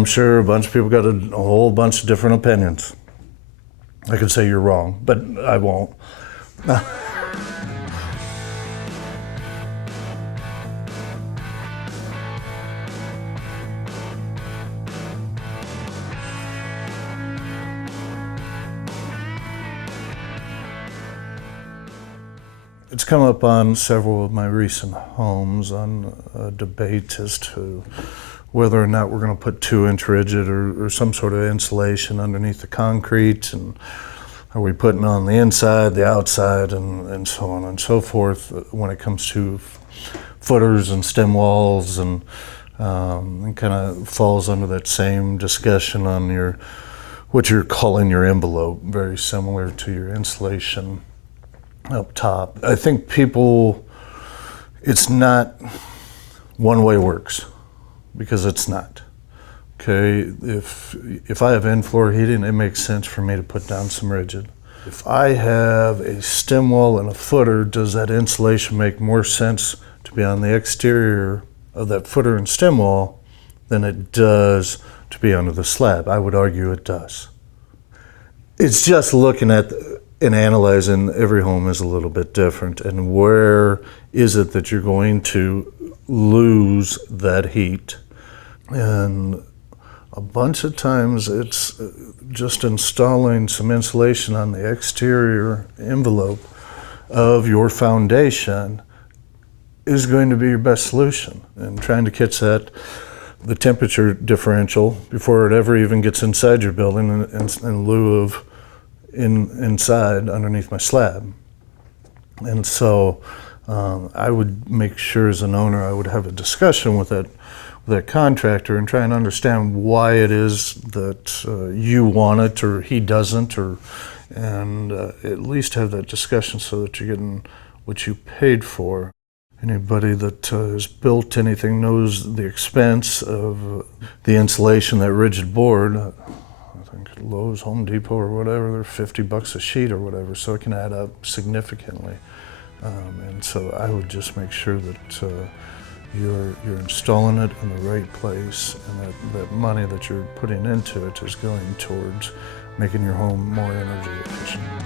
I'm sure a bunch of people got a whole bunch of different opinions. I could say you're wrong, but I won't. It's come up on several of my recent homes on a debate as to whether or not we're going to put 2-inch rigid or some sort of insulation underneath the concrete, and are we putting on the inside, the outside, and so on and so forth when it comes to footers and stem walls, and it kind of falls under that same discussion on what you're calling your envelope, very similar to your insulation up top. I think it's not one way works, because it's not. Okay, if I have in-floor heating, it makes sense for me to put down some rigid. If I have a stem wall and a footer, does that insulation make more sense to be on the exterior of that footer and stem wall than it does to be under the slab? I would argue it does. It's just looking at and analyzing every home is a little bit different, and where is it that you're going to lose that heat. And a bunch of times it's just installing some insulation on the exterior envelope of your foundation is going to be your best solution, and trying to catch the temperature differential before it ever even gets inside your building in lieu of inside underneath my slab. And so I would make sure as an owner I would have a discussion with that contractor and try and understand why it is that you want it or he doesn't, and at least have that discussion so that you're getting what you paid for. Anybody that has built anything knows the expense of the insulation, that rigid board. I think Lowe's, Home Depot, or whatever, they're $50 a sheet or whatever, so it can add up significantly. And so I would just make sure that you're installing it in the right place, and that money that you're putting into it is going towards making your home more energy efficient.